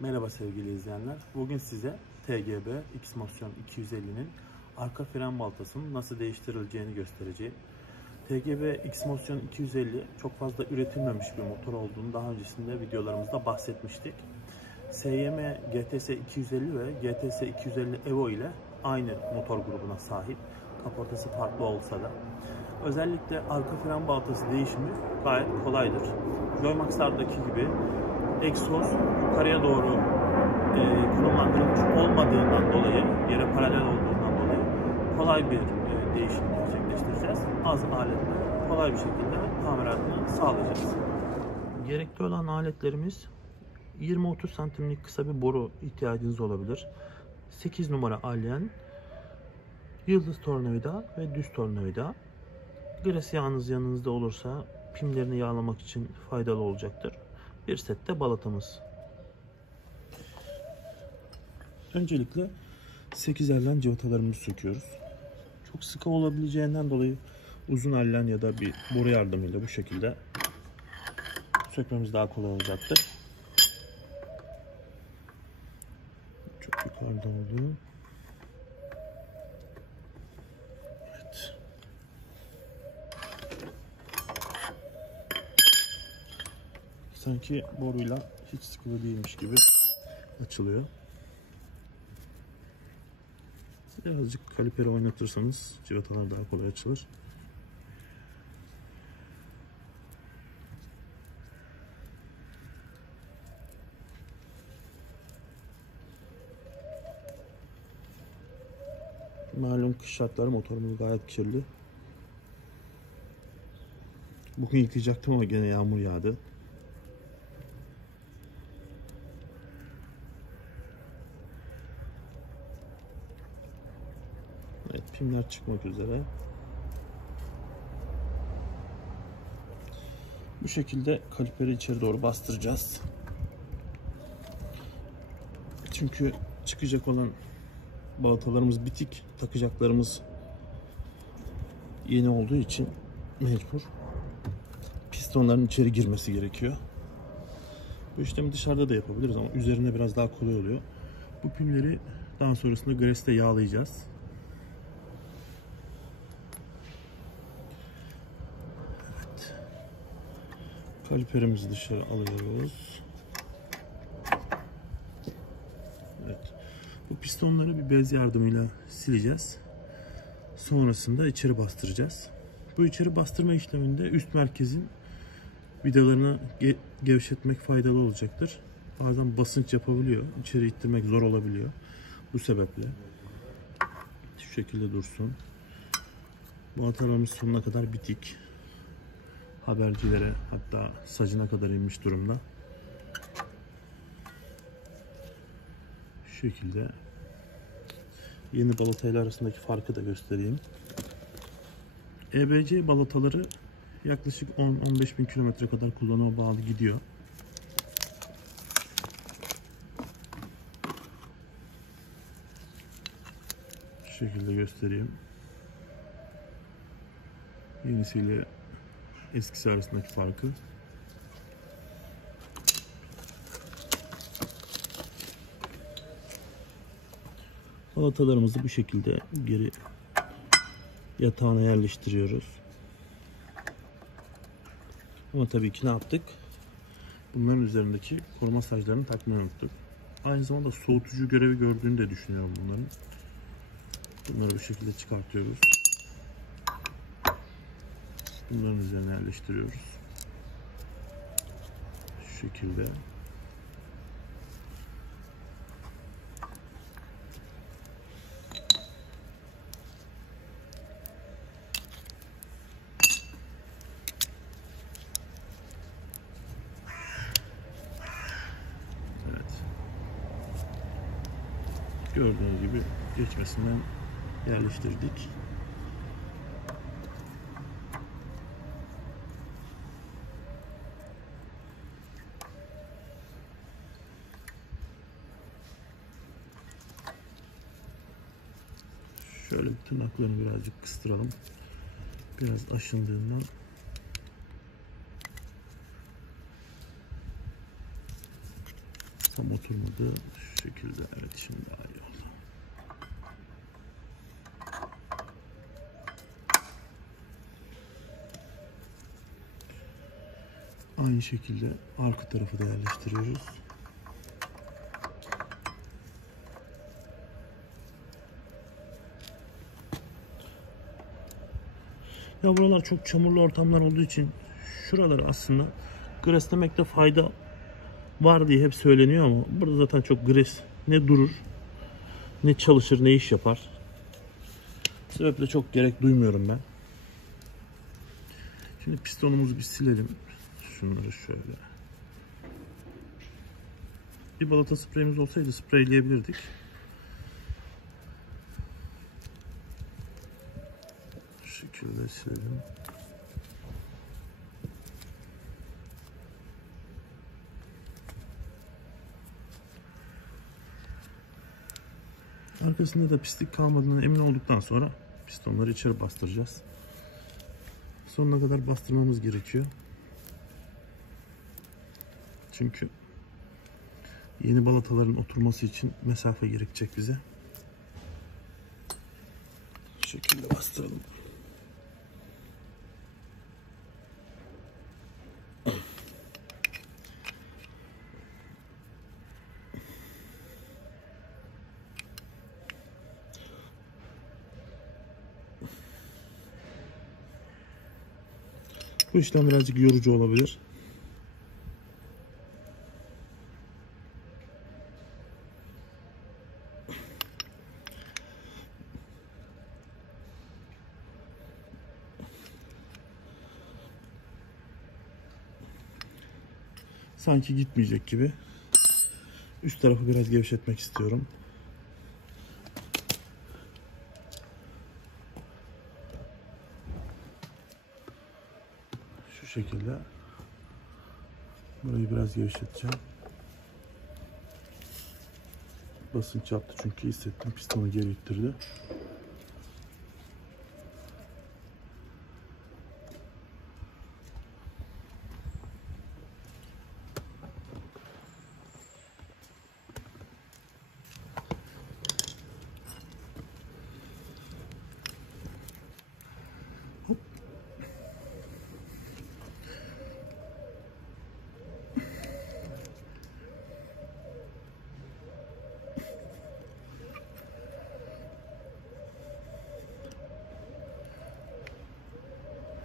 Merhaba sevgili izleyenler. Bugün size TGB X-Motion 250'nin arka fren baltasının nasıl değiştirileceğini göstereceğim. TGB X-Motion 250 çok fazla üretilmemiş bir motor olduğunu daha öncesinde videolarımızda bahsetmiştik. SYM GTS 250 ve GTS 250 Evo ile aynı motor grubuna sahip. Kaportası farklı olsa da. Özellikle arka fren baltası değişimi gayet kolaydır. Joymax'lardaki gibi egzoz yukarıya doğru konumlandırılmış olmadığından dolayı, yere paralel olduğundan dolayı kolay bir değişim gerçekleştireceğiz. Az aletle kolay bir şekilde tamiratını sağlayacağız. Gerekli olan aletlerimiz 20-30 santimlik kısa bir boru ihtiyacınız olabilir. 8 numara alyen, yıldız tornavida ve düz tornavida. Gres yağınız yanınızda olursa pimlerini yağlamak için faydalı olacaktır. Bir set de balatamız. Öncelikle 8 allen cıvatalarımızı söküyoruz. Çok sıkı olabileceğinden dolayı uzun allen ya da bir boru yardımıyla bu şekilde sökmemiz daha kolay olacaktır. Çok yukarıda oldu. Evet. Sanki boruyla hiç sıkılı değilmiş gibi açılıyor. Birazcık kaliperi oynatırsanız cıvatalar daha kolay açılır. Malum kış şartları motorumuz gayet kirli. Bugün yıkayacaktım ama gene yağmur yağdı. Evet, pimler çıkmak üzere. Bu şekilde kaliperi içeri doğru bastıracağız. Çünkü çıkacak olan balatalarımız bitik, takacaklarımız yeni olduğu için mecbur pistonların içeri girmesi gerekiyor. Bu işlemi dışarıda da yapabiliriz ama üzerine biraz daha kolay oluyor. Bu pimleri daha sonrasında gresle yağlayacağız. Evet. Kaliperimizi dışarı alıyoruz. Evet. Bu pistonları bir bez yardımıyla sileceğiz. Sonrasında içeri bastıracağız. Bu içeri bastırma işleminde üst merkezin vidalarını gevşetmek faydalı olacaktır. Bazen basınç yapabiliyor. İçeri ittirmek zor olabiliyor. Bu sebeple şu şekilde dursun. Balatalarımız sonuna kadar bitik. Habercilere, hatta sacına kadar inmiş durumda. Şu şekilde. Yeni balatayla arasındaki farkı da göstereyim. EBC balataları yaklaşık 10-15 bin kilometre kadar kullanıma bağlı gidiyor. Şu şekilde göstereyim. Yenisiyle eskisi arasındaki farkı. Balatalarımızı bu şekilde geri yatağına yerleştiriyoruz. Ama tabii ki ne yaptık? Bunların üzerindeki koruma saclarını takmayı unuttuk. Aynı zamanda soğutucu görevi gördüğünü de düşünüyorum bunların. Bunları bu şekilde çıkartıyoruz. Bunların üzerine yerleştiriyoruz. Şu şekilde. Gördüğünüz gibi geçmesinden yerleştirdik. Şöyle tırnaklarını birazcık kıstıralım. Biraz aşındığından Tam oturmadı. Şu şekilde. Evet, şimdi daha iyi oldu. Aynı şekilde arka tarafı da yerleştiriyoruz. Ya buralar çok çamurlu ortamlar olduğu için şuraları aslında greslemekte fayda var diye hep söyleniyor ama burada zaten çok gres ne durur, ne çalışır, ne iş yapar. Bu sebeple çok gerek duymuyorum ben. Şimdi pistonumuzu bir silelim. Şunları şöyle. Bir balata spreyimiz olsaydı spreyleyebilirdik. Şu şekilde silelim. Arkasında da pislik kalmadığından emin olduktan sonra pistonları içeri bastıracağız. Sonuna kadar bastırmamız gerekiyor. Çünkü yeni balataların oturması için mesafe gerekecek bize. Bu şekilde bastıralım. Bu işlem birazcık yorucu olabilir. Sanki gitmeyecek gibi. Üst tarafı biraz gevşetmek istiyorum. Şu şekilde. Burayı biraz gevşeteceğim. Basınç yaptı çünkü hissettim. Pistonu geri ittirdi.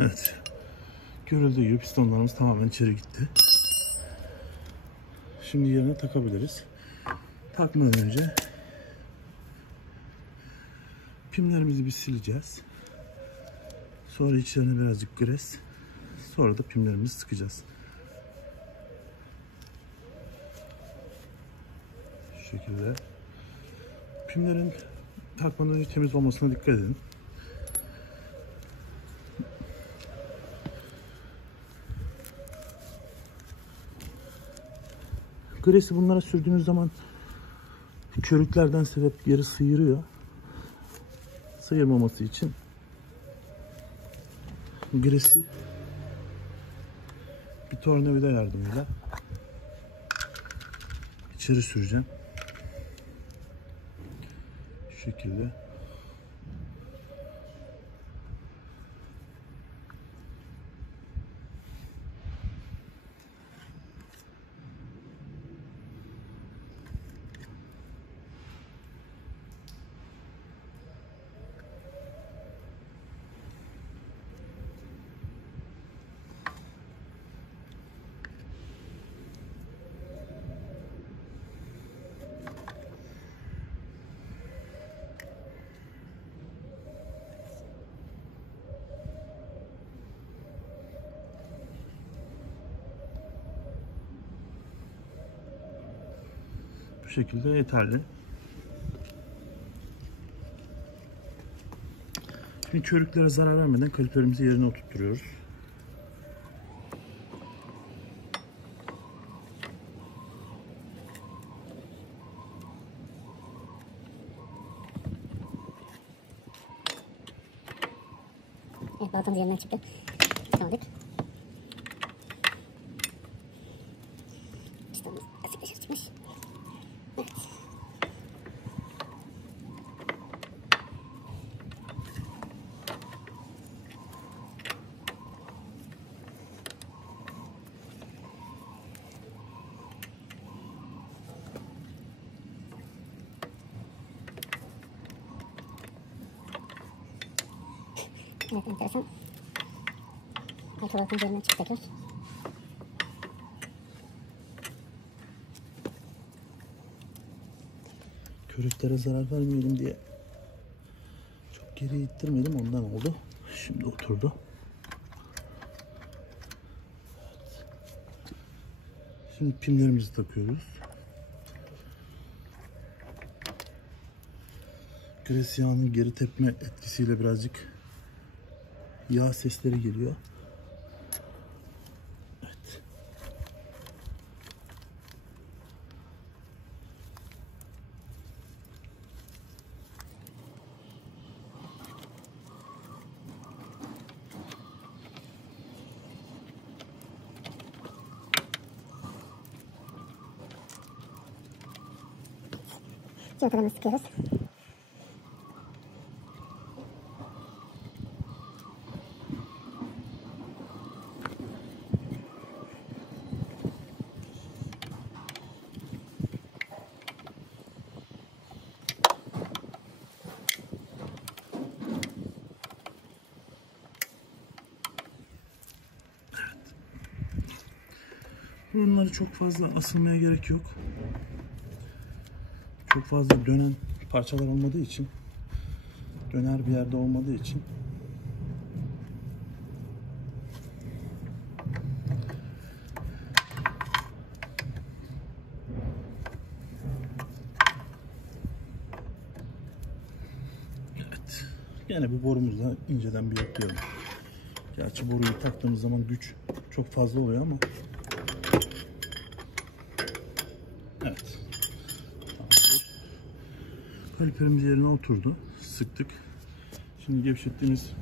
Evet. Görüldüğü gibi pistonlarımız tamamen içeri gitti. Şimdi yerine takabiliriz. Takmadan önce pimlerimizi bir sileceğiz. Sonra içlerine birazcık gres. Sonra da pimlerimizi sıkacağız. Şu şekilde. Pimlerin takmadan önce temiz olmasına dikkat edin. Gresi bunlara sürdüğünüz zaman körüklerden sebep yeri sıyırıyor. Sıyırmaması için gresi bir tornavida yardımıyla içeri süreceğim. Şu şekilde. Bu şekilde yeterli. Şimdi körüklere zarar vermeden kaliperimizi yerine oturtturuyoruz. Evet, balatamız yerinden çıktı. Aldık. Pistonumuz açık dışarı çıkmış. Evet, enteresan. Autolatın üzerinden çıktı tekrar. Körüklere zarar vermeyelim diye çok geri ittirmedim, ondan oldu. Şimdi oturdu. Evet. Şimdi pimlerimizi takıyoruz. Gres yağının geri tepme etkisiyle birazcık yağ sesleri geliyor. Evet. Cıvatalarını sıkıyoruz. Bunları çok fazla asılmaya gerek yok. Çok fazla dönen parçalar olmadığı için, döner bir yerde olmadığı için evet. Yine bu borumuzla inceden bir yoklayalım. Gerçi boruyu taktığımız zaman güç çok fazla oluyor ama evet. Tamamdır. Kaliperimiz yerine oturdu. Sıktık. Şimdi gevşettiğimiz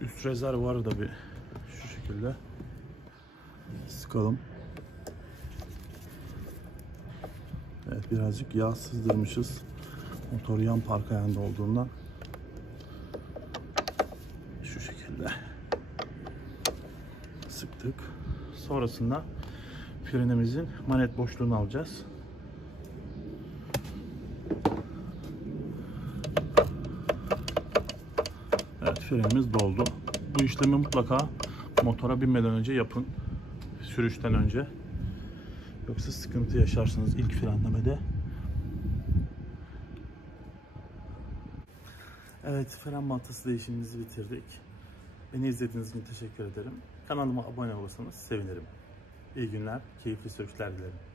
üst rezervuarı da bir şu şekilde sıkalım. Evet, birazcık yağ sızdırmışız. Motor yan park ayağında olduğundan şu şekilde sıktık. Sonrasında frenimizin manet boşluğunu alacağız. Evet, frenimiz doldu. Bu işlemi mutlaka motora binmeden önce yapın. Sürüşten önce. Yoksa sıkıntı yaşarsınız ilk frenlemede. Evet, fren baltası değişimimizi bitirdik. Beni izlediğiniz için teşekkür ederim. Kanalıma abone olursanız sevinirim. İyi günler, keyifli sürüşler dilerim.